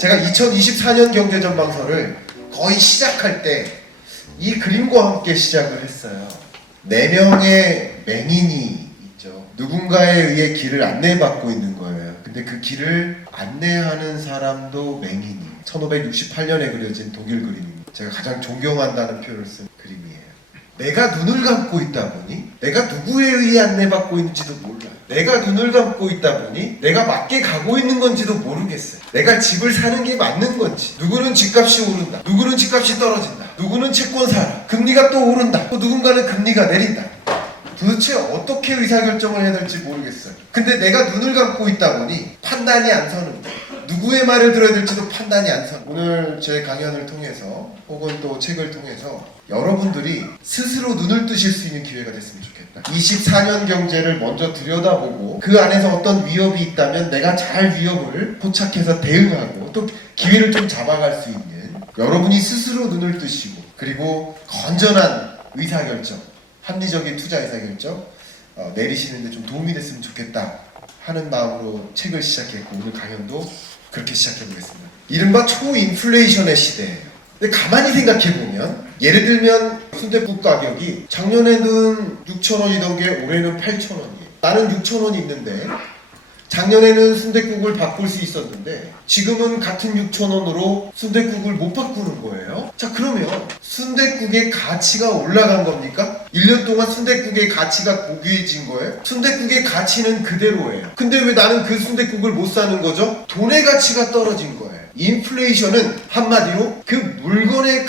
제가 2024년 경제전망서를 거의 시작할 때 이 그림과 함께 시작을 했어요. 4명의 맹인이 있죠. 누군가에 의해 길을 안내받고 있는 거예요. 근데 그 길을 안내하는 사람도 맹인이. 1568년에 그려진 독일 그림입니다. 제가 가장 존경한다는 표현을 쓴 그림이에요. 내가 눈을 감고 있다 보니 내가 누구에 의해 안내받고 있는지도 몰라요. 내가 눈을 감고 있다 보니 내가 맞게 가고 있는 건지도 모르겠어요. 내가 집을 사는 게 맞는 건지. 누구는 집값이 오른다. 누구는 집값이 떨어진다. 누구는 채권 사라. 금리가 또 오른다. 또 누군가는 금리가 내린다. 도대체 어떻게 의사결정을 해야 될지 모르겠어요. 근데 내가 눈을 감고 있다 보니 판단이 안 서는 거예요. 누구의 말을 들어야 될지도 판단이 안 서는 거예요. 오늘 제 강연을 통해서 혹은 또 책을 통해서 여러분들이 스스로 눈을 뜨실 수 있는 기회가 됐으면 좋겠다. 24년 경제를 먼저 들여다보고 그 안에서 어떤 위협이 있다면 내가 잘 위협을 포착해서 대응하고 또 기회를 좀 잡아갈 수 있는 여러분이 스스로 눈을 뜨시고 그리고 건전한 의사결정, 합리적인 투자 의사결정 내리시는데 좀 도움이 됐으면 좋겠다 하는 마음으로 책을 시작했고 오늘 강연도 그렇게 시작해보겠습니다. 이른바 초인플레이션의 시대예요. 근데 가만히 생각해보면 예를 들면 순댓국 가격이 작년에는 6,000원이던 게 올해는 8,000원이에요. 나는 6,000원이 있는데 작년에는 순댓국을 바꿀 수 있었는데 지금은 같은 6,000원으로 순댓국을 못 바꾸는 거예요. 자, 그러면 순댓국의 가치가 올라간 겁니까? 1년 동안 순댓국의 가치가 고귀해진 거예요? 순댓국의 가치는 그대로예요. 근데 왜 나는 그 순댓국을 못 사는 거죠? 돈의 가치가 떨어진 거예요. 인플레이션은 한마디로 그 물건의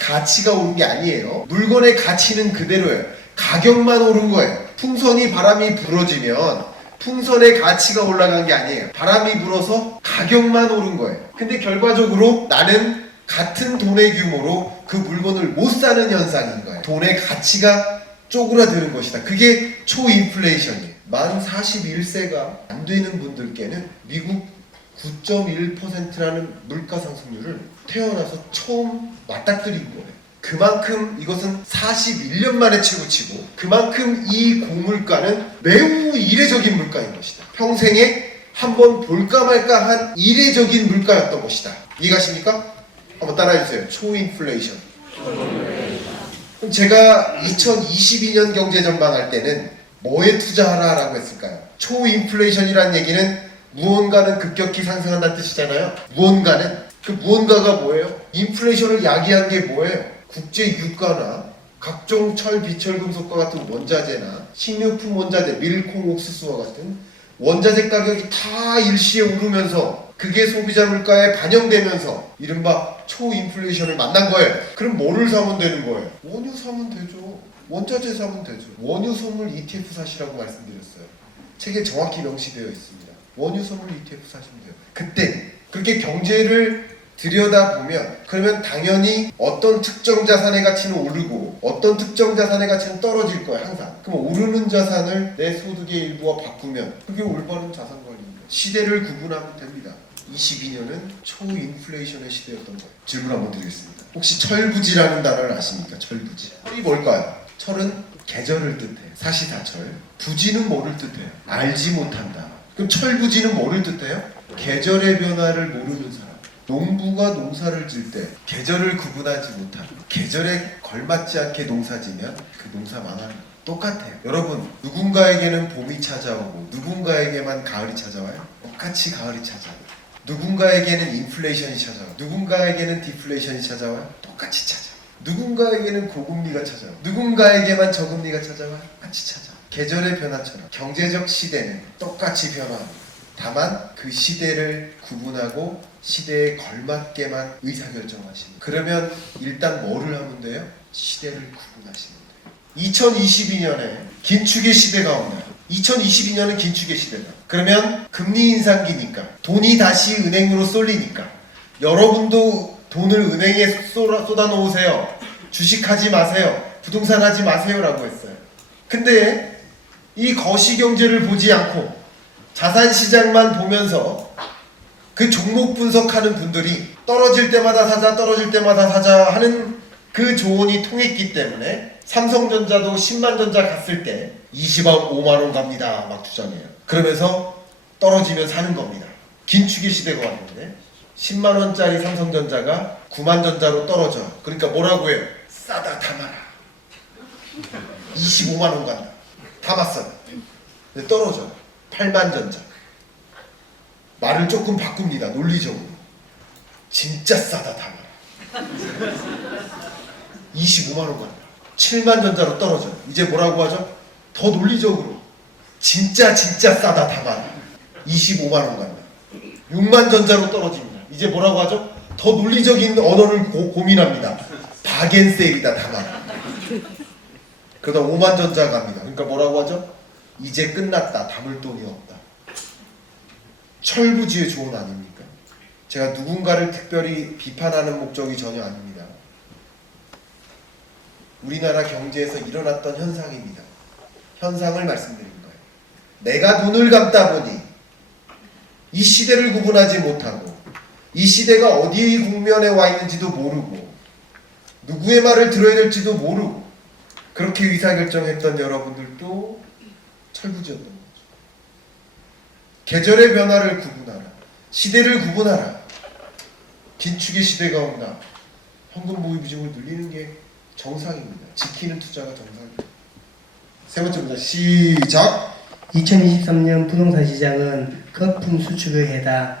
가치가 오른 게 아니에요. 물건의 가치는 그대로예요. 가격만 오른 거예요. 풍선이 바람이 불어지면 풍선의 가치가 올라간 게 아니에요. 바람이 불어서 가격만 오른 거예요. 근데 결과적으로 나는 같은 돈의 규모로 그 물건을 못 사는 현상인 거예요. 돈의 가치가 쪼그라드는 것이다. 그게 초인플레이션이에요. 만 41세가 안 되는 분들께는 미국 9.1%라는 물가 상승률을 태어나서 처음 맞닥뜨린 거예요. 그만큼 이것은 41년 만에 최고치고 그만큼 이 고물가는 매우 이례적인 물가인 것이다. 평생에 한번 볼까 말까 한 이례적인 물가였던 것이다. 이해가십니까? 한번 따라해주세요. 초인플레이션. 그럼 제가 2022년 경제 전망할 때는 뭐에 투자하라라고 했을까요? 초인플레이션이라는 얘기는 무언가는 급격히 상승한다는 뜻이잖아요. 그 무언가가 뭐예요? 인플레이션을 야기한 게 뭐예요? 국제 유가나 각종 철, 비철, 금속과 같은 원자재나 식료품 원자재, 밀콩, 옥수수와 같은 원자재 가격이 다 일시에 오르면서 그게 소비자 물가에 반영되면서 이른바 초인플레이션을 만난 거예요. 그럼 뭐를 사면 되는 거예요? 원유 사면 되죠. 원자재 사면 되죠. 원유 선물 ETF 사시라고 말씀드렸어요. 책에 정확히 명시되어 있습니다. 원유 선물 ETF 사시면 돼요. 그때 그렇게 경제를 들여다보면 그러면 당연히 어떤 특정 자산의 가치는 오르고 어떤 특정 자산의 가치는 떨어질 거예요. 항상. 그럼 오르는 자산을 내 소득의 일부와 바꾸면 그게 올바른 자산 관리입니다. 시대를 구분하면 됩니다. 22년은 초인플레이션의 시대였던 거예요. 질문 한번 드리겠습니다. 혹시 철부지라는 단어를 아십니까? 철부지. 철이 뭘까요? 철은 계절을 뜻해요. 사시사철. 부지는 뭐를 뜻해요? 알지 못한다. 그럼 철부지는 뭐를 뜻해요? 계절의 변화를 모르는 사람. 농부가 농사를 질 때 계절을 구분하지 못하고 계절에 걸맞지 않게 농사지면 그 농사 망하는 똑같아요. 여러분, 누군가에게는 봄이 찾아오고 누군가에게만 가을이 찾아와요? 똑같이 가을이 찾아와요. 누군가에게는 인플레이션이 찾아와요. 누군가에게는 디플레이션이 찾아와요. 똑같이 찾아와요. 누군가에게는 고금리가 찾아와요. 누군가에게만 저금리가 찾아와요. 똑같이 찾아와요. 계절의 변화처럼 경제적 시대는 똑같이 변화합니다. 다만 그 시대를 구분하고 시대에 걸맞게만 의사결정하시는. 그러면 일단 뭐를 하면 돼요? 시대를 구분하시면 돼요. 2022년에 긴축의 시대가 오나요? 2022년은 긴축의 시대다. 그러면 금리 인상기니까 돈이 다시 은행으로 쏠리니까 여러분도 돈을 은행에 쏟아 놓으세요. 주식하지 마세요. 부동산 하지 마세요 라고 했어요. 근데 이 거시경제를 보지 않고 자산시장만 보면서 그 종목 분석하는 분들이 떨어질 때마다 사자 떨어질 때마다 사자 하는 그 조언이 통했기 때문에 삼성전자도 10만전자 갔을 때 25만원 갑니다 막 주장해요. 그러면서 떨어지면 사는 겁니다. 긴축의 시대가 왔는데 10만 원짜리 삼성전자가 9만 전자로 떨어져. 그러니까 뭐라고 해요? 싸다 담아라. 25만 원 간다. 담았어. 근데 떨어져. 8만 전자. 말을 조금 바꿉니다. 논리적으로. 진짜 싸다 담아라. 25만 원 간다. 7만 전자로 떨어져. 이제 뭐라고 하죠? 더 논리적으로. 진짜 싸다 담아라. 25만 원 간다. 6만 전자로 떨어집니다. 이제 뭐라고 하죠? 더 논리적인 언어를 고민합니다. 바겐세일이다 담아라. 그러다 5만 전자 갑니다. 그러니까 뭐라고 하죠? 이제 끝났다. 담을 돈이 없다. 철부지의 조언 아닙니까? 제가 누군가를 특별히 비판하는 목적이 전혀 아닙니다. 우리나라 경제에서 일어났던 현상입니다. 현상을 말씀드린 거예요. 내가 눈을 감다 보니 이 시대를 구분하지 못하고 이 시대가 어디의 국면에 와 있는지도 모르고 누구의 말을 들어야 될지도 모르고 그렇게 의사결정했던 여러분들도 철부지였던 거죠. 계절의 변화를 구분하라. 시대를 구분하라. 긴축의 시대가 온다. 현금 보유 비중을 늘리는 게 정상입니다. 지키는 투자가 정상입니다. 세 번째 문제 시작. 2023년 부동산 시장은 거품 수축의 해다.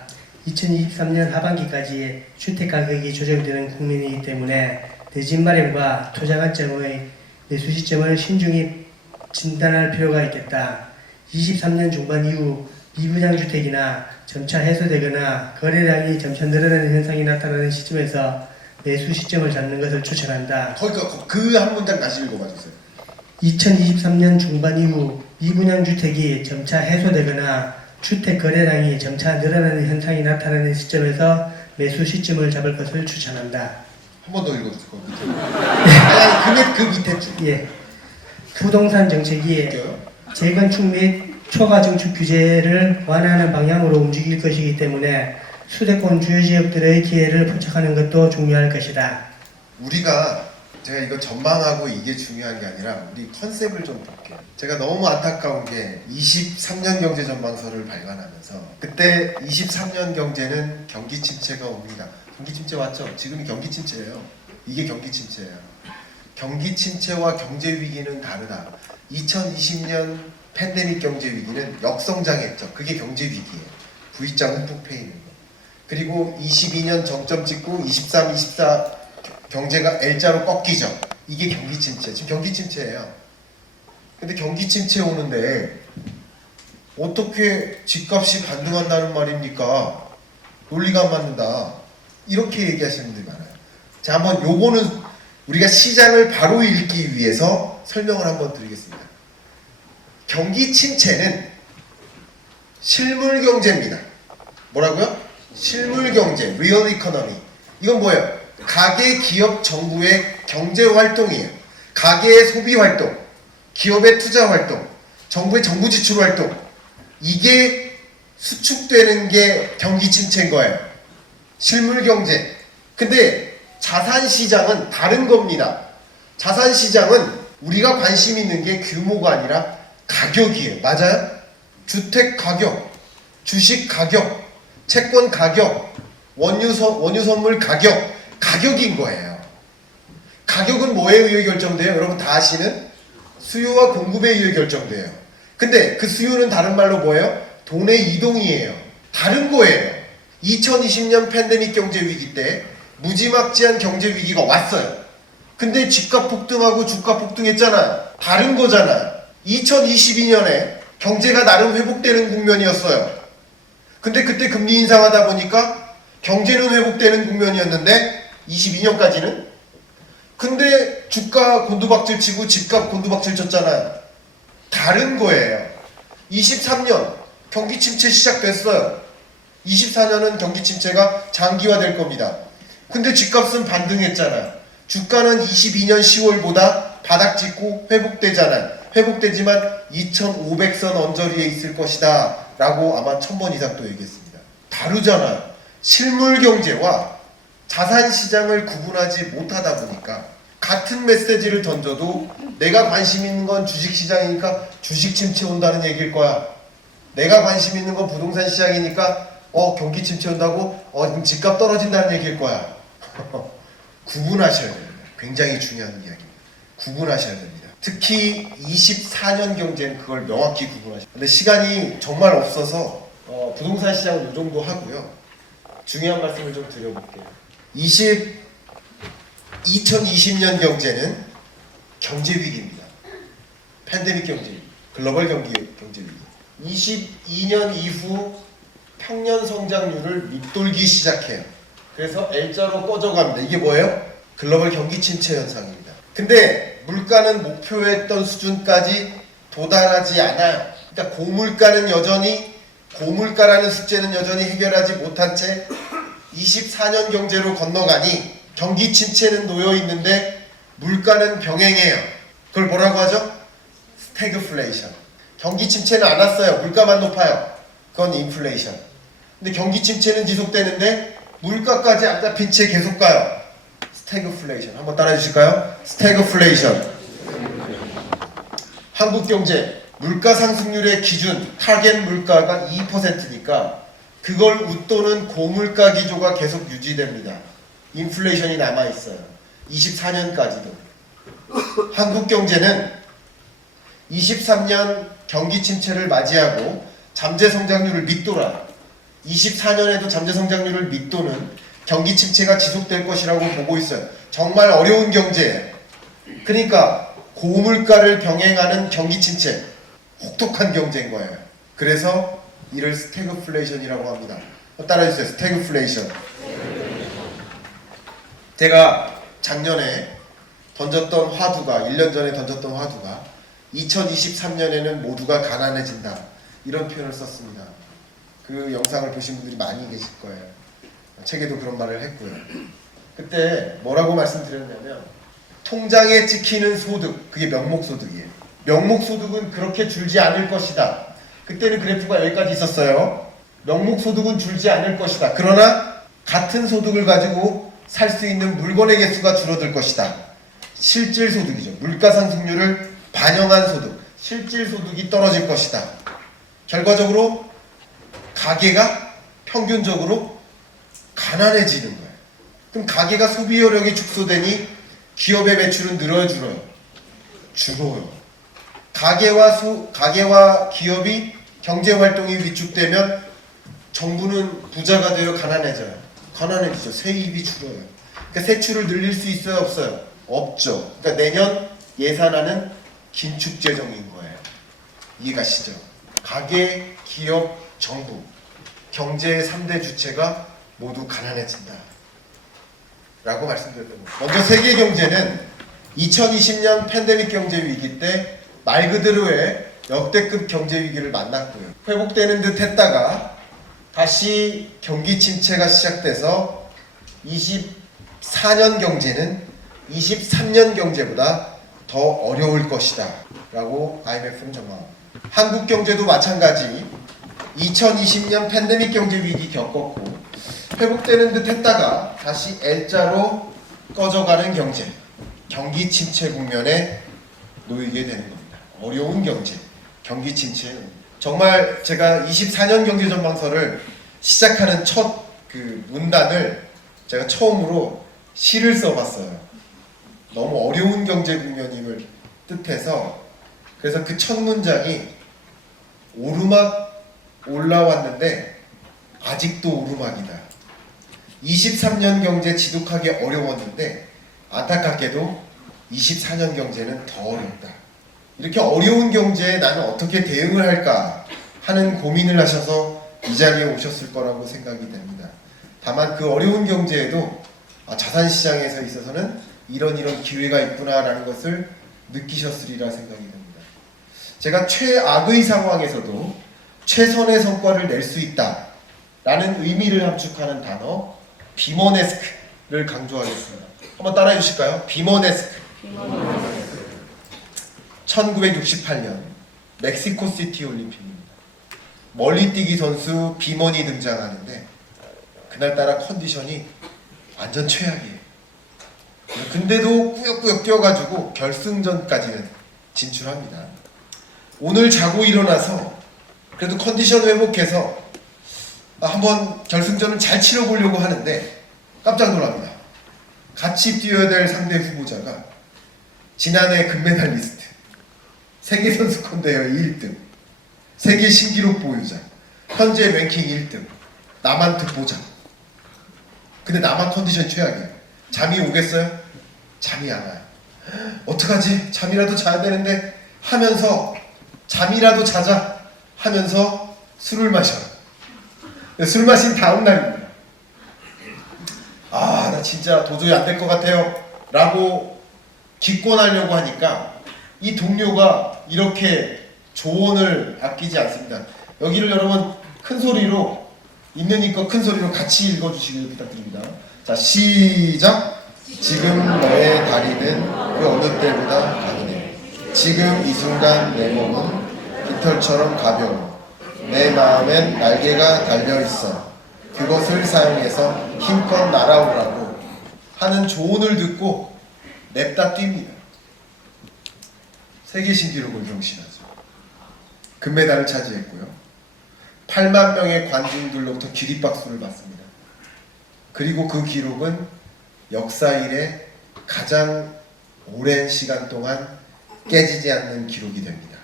2023년 하반기까지 주택가격이 조정되는 국면이기 때문에 내 집 마련과 투자 관점의 매수 시점을 신중히 진단할 필요가 있겠다. 23년 중반 이후 미분양주택이나 점차 해소되거나 거래량이 점차 늘어나는 현상이 나타나는 시점에서 매수 시점을 잡는 것을 추천한다. 그 한 문장 다시 읽어봐 주세요. 2023년 중반 이후 미분양주택이 점차 해소되거나 주택 거래량이 점차 늘어나는 현상이 나타나는 시점에서 매수 시점을 잡을 것을 추천한다. 한 번 더 읽어주세요. 밑에. 그 밑에 줄. 예. 부동산 정책이 볼게요. 재건축 및 초과 증축 규제를 완화하는 방향으로 움직일 것이기 때문에 수도권 주요 지역들의 기회를 포착하는 것도 중요할 것이다. 우리가 제가 이거 전망하고 이게 중요한 게 아니라 우리 컨셉을 좀 볼게요. 제가 너무 안타까운 게 23년 경제 전망서를 발간하면서 그때 23년 경제는 경기 침체가 옵니다. 경기 침체 맞죠? 지금이 경기 침체예요. 이게 경기 침체예요. 경기 침체와 경제 위기는 다르다. 2020년 팬데믹 경제 위기는 역성장했죠. 그게 경제 위기예요. V자 흠뻑 패이는 거. 그리고 22년 정점 찍고 23, 24 경제가 L자로 꺾이죠. 이게 경기 침체. 지금 경기 침체예요. 근데 경기 침체 오는데 어떻게 집값이 반등한다는 말입니까? 논리가 안 맞는다. 이렇게 얘기하시는 분들이 많아요. 자, 한번 요거는 우리가 시장을 바로 읽기 위해서 설명을 한번 드리겠습니다. 경기 침체는 실물 경제입니다. 뭐라고요? 실물 경제, real economy. 이건 뭐예요? 가계, 기업, 정부의 경제 활동이에요. 가계의 소비 활동, 기업의 투자 활동, 정부의 정부 지출 활동. 이게 수축되는 게 경기 침체인 거예요. 실물 경제. 근데 자산 시장은 다른 겁니다. 자산 시장은 우리가 관심 있는 게 규모가 아니라 가격이에요. 맞아요? 주택 가격, 주식 가격, 채권 가격, 원유 선물 가격, 가격인 거예요. 가격은 뭐에 의해 결정돼요? 여러분 다 아시는 수요와 공급에 의해 결정돼요. 근데 그 수요는 다른 말로 뭐예요? 돈의 이동이에요. 다른 거예요. 2020년 팬데믹 경제 위기 때 무지막지한 경제 위기가 왔어요. 근데 집값 폭등하고 주가 폭등했잖아. 다른 거잖아. 2022년에 경제가 나름 회복되는 국면이었어요. 근데 그때 금리 인상하다 보니까 경제는 회복되는 국면이었는데 22년까지는 근데 주가 곤두박질 치고 집값 곤두박질 쳤잖아요. 다른 거예요. 23년 경기 침체 시작됐어요. 24년은 경기 침체가 장기화될 겁니다. 근데 집값은 반등했잖아요. 주가는 22년 10월보다 바닥 찍고 회복되잖아요. 회복되지만 2500선 언저리에 있을 것이다 라고 아마 1000번 이상 또 얘기했습니다. 다르잖아요. 실물 경제와 자산 시장을 구분하지 못하다 보니까 같은 메시지를 던져도 내가 관심 있는 건 주식 시장이니까 주식 침체 온다는 얘기일 거야. 내가 관심 있는 건 부동산 시장이니까 경기 침체 온다고 그럼 집값 떨어진다는 얘기일 거야. 구분하셔야 됩니다. 굉장히 중요한 이야기입니다. 구분하셔야 됩니다. 특히 24년 경제는 그걸 명확히 구분하셔야 됩니다. 근데 시간이 정말 없어서 부동산 시장은 이 정도 하고요. 중요한 말씀을 좀 드려볼게요. 2020년 경제는 경제 위기입니다. 팬데믹 경제 위기, 글로벌 경제 위기. 22년 이후 평년 성장률을 밑돌기 시작해요. 그래서 L자로 꺼져갑니다. 이게 뭐예요? 글로벌 경기 침체 현상입니다. 근데 물가는 목표했던 수준까지 도달하지 않아요. 그러니까 고물가라는 숙제는 여전히 해결하지 못한 채 24년 경제로 건너가니 경기 침체는 놓여 있는데 물가는 병행해요. 그걸 뭐라고 하죠? 스태그플레이션. 경기 침체는 안 왔어요. 물가만 높아요. 그건 인플레이션. 근데 경기 침체는 지속되는데 물가까지 안 잡힌 채 계속 가요. 스태그플레이션. 한번 따라해 주실까요? 스태그플레이션. 한국 경제 물가 상승률의 기준 타겟 물가가 2%니까 그걸 웃도는 고물가 기조가 계속 유지됩니다. 인플레이션이 남아 있어요. 24년까지도. 한국 경제는 23년 경기 침체를 맞이하고 잠재 성장률을 밑돌아요. 24년에도 잠재 성장률을 밑도는 경기 침체가 지속될 것이라고 보고 있어요. 정말 어려운 경제예요. 그러니까 고물가를 병행하는 경기 침체, 혹독한 경제인 거예요. 그래서 이를 스태그플레이션이라고 합니다. 따라해주세요. 스태그플레이션. 제가 작년에 던졌던 화두가 1년 전에 던졌던 화두가 2023년에는 모두가 가난해진다 이런 표현을 썼습니다. 그 영상을 보신 분들이 많이 계실 거예요. 책에도 그런 말을 했고요. 그때 뭐라고 말씀드렸냐면 통장에 찍히는 소득, 그게 명목소득이에요. 명목소득은 그렇게 줄지 않을 것이다. 그때는 그래프가 여기까지 있었어요. 명목소득은 줄지 않을 것이다. 그러나 같은 소득을 가지고 살 수 있는 물건의 개수가 줄어들 것이다. 실질소득이죠. 물가상승률을 반영한 소득, 실질소득이 떨어질 것이다. 결과적으로 가계가 평균적으로 가난해지는 거예요. 그럼 가계가 소비여력이 축소되니 기업의 매출은 늘어요, 줄어요? 줄어요. 가계와 기업이 경제활동이 위축되면 정부는 부자가 되어 가난해져요. 가난해지죠. 세입이 줄어요. 그러니까 세출을 늘릴 수 있어요, 없어요? 없죠. 그러니까 내년 예산안은 긴축재정인 거예요. 이해가시죠? 가계, 기업, 정부, 경제의 3대 주체가 모두 가난해진다 라고 말씀드렸던 거예요. 먼저 세계 경제는 2020년 팬데믹 경제 위기 때 말 그대로의 역대급 경제 위기를 만났고요. 회복되는 듯 했다가 다시 경기 침체가 시작돼서 24년 경제는 23년 경제보다 더 어려울 것이다 라고 IMF는 전망합니다. 한국 경제도 마찬가지 2020년 팬데믹 경제 위기 겪었고 회복되는 듯 했다가 다시 L자로 꺼져가는 경기 침체 국면에 놓이게 되는 겁니다. 어려운 경제, 경기 침체. 정말 제가 24년 경제 전망서를 시작하는 첫 그 문단을 제가 처음으로 시를 써봤어요. 너무 어려운 경제 국면임을 뜻해서. 그래서 그 첫 문장이 오르막 올라왔는데 아직도 오르막이다. 23년 경제 지독하게 어려웠는데 안타깝게도 24년 경제는 더 어렵다. 이렇게 어려운 경제에 나는 어떻게 대응을 할까 하는 고민을 하셔서 이 자리에 오셨을 거라고 생각이 됩니다. 다만 그 어려운 경제에도 자산시장에서 있어서는 이런 기회가 있구나라는 것을 느끼셨으리라 생각이 됩니다. 제가 최악의 상황에서도 최선의 성과를 낼 수 있다 라는 의미를 함축하는 단어 비머네스크를 강조하겠습니다. 한번 따라해 주실까요? 비머네스크. 1968년 멕시코시티 올림픽입니다. 멀리뛰기 선수 비먼이 등장하는데 그날따라 컨디션이 완전 최악이에요. 근데도 꾸역꾸역 뛰어가지고 결승전까지는 진출합니다. 오늘 자고 일어나서 그래도 컨디션 회복해서 한번 결승전을 잘 치러보려고 하는데 깜짝 놀랍니다. 같이 뛰어야 될 상대 후보자가 지난해 금메달리스트, 세계선수권 대회 1등, 세계 신기록 보유자, 현재 랭킹 1등, 남한 특보자. 근데 나만 컨디션 최악이에요. 잠이 오겠어요? 잠이 안 와요. 어떡하지? 잠이라도 자야 되는데 하면서 잠이라도 자자 하면서 술을 마셔요. 술 마신 다음 날입니다. 아, 나 진짜 도저히 안 될 것 같아요 라고 기권하려고 하니까 이 동료가 이렇게 조언을 아끼지 않습니다. 여기를 여러분 큰 소리로 있는 이껏 큰 소리로 같이 읽어주시길 부탁드립니다. 자, 시작. 지금 너의 다리는 그 어느 때보다 강하네. 지금 이 순간 내 몸은 깃털처럼 가벼워. 내 마음엔 날개가 달려있어. 그것을 사용해서 힘껏 날아오라고 하는 조언을 듣고 냅다 뜁니다. 세계 신기록을 경신하죠. 금메달을 차지했고요. 8만 명의 관중들로부터 기립박수를 받습니다. 그리고 그 기록은 역사 이래 가장 오랜 시간 동안 깨지지 않는 기록이 됩니다.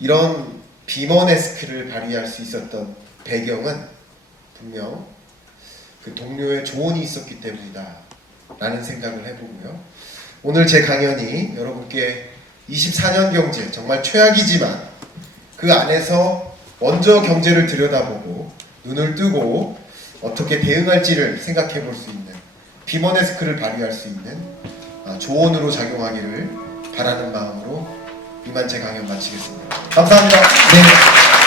이런 비머네스크를 발휘할 수 있었던 배경은 분명 그 동료의 조언이 있었기 때문이다 라는 생각을 해보고요. 오늘 제 강연이 여러분께 24년 경제, 정말 최악이지만 그 안에서 먼저 경제를 들여다보고 눈을 뜨고 어떻게 대응할지를 생각해 볼 수 있는, 비머네스크를 발휘할 수 있는 조언으로 작용하기를 바라는 마음으로 이만 제 강연 마치겠습니다. 감사합니다. 네.